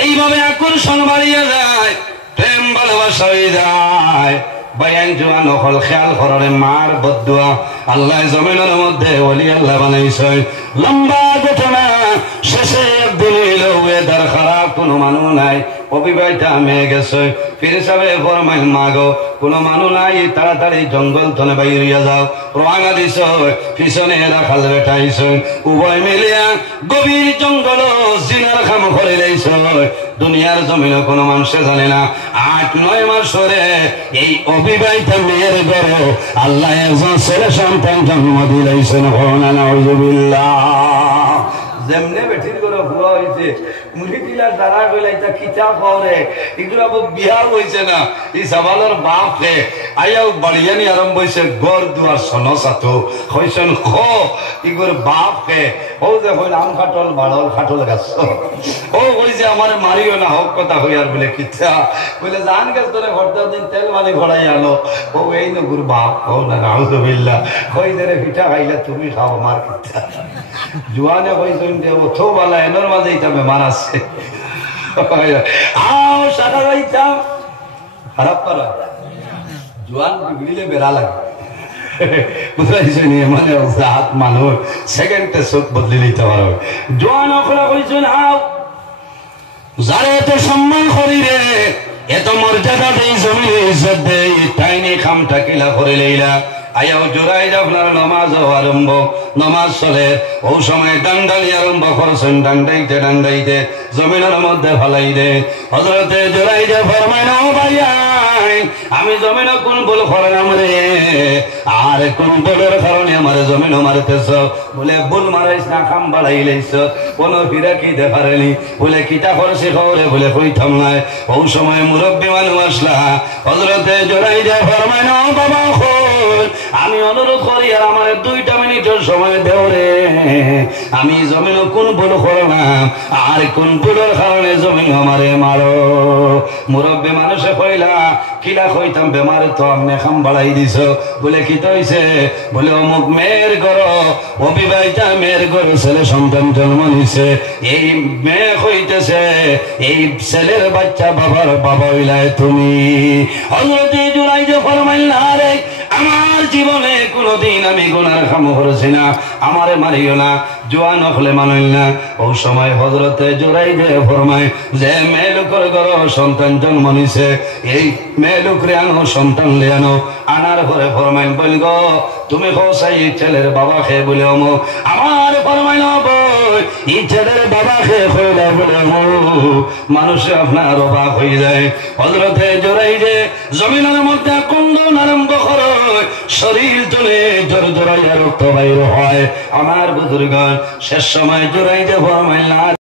এইভাবে আকর্ষণ বাড়িয়ে যায় প্রেম ভালোবাসা হয়ে যায় বয়ান জোয়ান হল খেয়াল করে মার বদুয়া আল্লাহ জমিনের মধ্যে ওলি আল্লাহ বানাইছে লম্বা ঘটনা শেষে একদিন এলো ওয়েদার খারাপ কোনো মানুষ নাই অবিবাহিতা মেয়ে গেছে ফিরে সাবে ফরমাই মাগো কোনো মানুষ নাই তাড়াতাড়ি জঙ্গল তনে বাইরিয়া যাও রওনা দিছ পিছনে রাখাল বেটাইছ উভয় মিলিয়া গভীর জঙ্গল জিনার খাম করে লাইছ দুনিয়ার জমিনে কোনো মানুষে জানে না 8-9 মাস ধরে এই অবিবাহিতা মেয়ের ঘরে আল্লাহ একজন ছেলে সন্তান জন্ম দিলাইছেন নাউযুবিল্লাহ যেমনে বেঠির করে ভুয়া হয়েছে মুড়ি দিলার দ্বারা গেলে এটা কিতাব হরে এগুলো বিহার হয়েছে না এই সবালের বাপ রে আইয়াও বাড়িয়ানি আরম্ভ হয়েছে গড় দুয়ার সন সাথো হয়েছেন খ ইগোর বাপ কে ও যে হইল আম খাটল বাড়ল খাটল গাছ ও হয়েছে আমার মারিও না হোক কথা হই আর বলে কিতা বলে জান গাছ ধরে ঘরটা দিন তেল মানে ঘোড়াই আলো ও এই নগুর বাপ ও না নাউযুবিল্লাহ কই ধরে পিঠা খাইলে তুমি খাও আমার কিতা জুয়ানে হয়েছেন ওঠো বালা এনর মাঝে এটা বেমার আছে আও সারা যাইতাম খারাপ করা জুয়ান বিগড়িলে বেড়া লাগে বুঝাইছেন মানে হাত মানুষ সেকেন্ডে চোখ বদলে নিতে পারো জোয়ান অখলা কইছেন আও যারা এত সম্মান করি রে এত মর্যাদা দেই জমিনে ইজ্জত দেই তাইনি খামটা কিলা করে লইলা আয়াও জোরাই আপনার নামাজ আরম্ভ নামাজ চলে ও সময় ডান্ডালি আরম্ভ করছেন ডান্ডাইতে ডান্ডাইতে জমিনের মধ্যে ফালাই দে হযরতে জোরাই যে ফরমায় না ভাই আমি জমিন কোন বল করাম রে আর কোন বলের কারণে আমার জমিন মারতেছ বলে বল মারাইস না খাম বাড়াই লাইছ কোন ফিরা কি দেখারেনি বলে কিতা করছে খবরে বলে কইতাম নাই ও সময় মুরব্বী মানুষ আসলা হযরতে জোরাই যে ফরমায় না বাবা আমি অনুরোধ করি আর আমার 2টা মিনিটের সময় দেও রে আমি জমিন কোন ভুল করলাম আর কোন ভুলের কারণে জমিন আমারে মারো মুরব্বী মানুষে কইলা কিলা কইতাম বেমারে তো আপনি খাম বাড়াই দিছ বলে কি তো হইছে বলে অমুক মেয়ের ঘর অবিবাহিতা মেয়ের ঘর ছেলে সন্তান জন্ম নিছে এই মেয়ে হইতেছে এই ছেলের বাচ্চা বাবার বাবা হইলায় তুমি হযরতে জুরাই যে ফরমাইলা রে আমার জীবনে কোনদিন আমি গুনার কাম করেছি না আমারে মারিও না জোয়ান হলে মানিল না ও সময় হযরতে জোরাই যে ফরমায় যে মেয়ে লোকের ঘর সন্তান জন্ম নিছে এই মেয়ে লোকরে আনো সন্তান লে আনো আনার ঘরে ফরমাইল বল গো তুমি হোসাই ছেলের বাবা খেয়ে বলে অমুক আমার ফরমাইল এই ছেলের বাবা খেয়ে হইলে বলে মানুষে আপনার অবাক হয়ে যায় হযরতে জোরাই যে জমিনের মধ্যে কন্দন আরম্ভ করে শরীর চলে জোর জোরাইয়া রক্ত বাইর হয় আমার বুজুর্গণ শেষ সময় জোরাই যে ফরমাইল না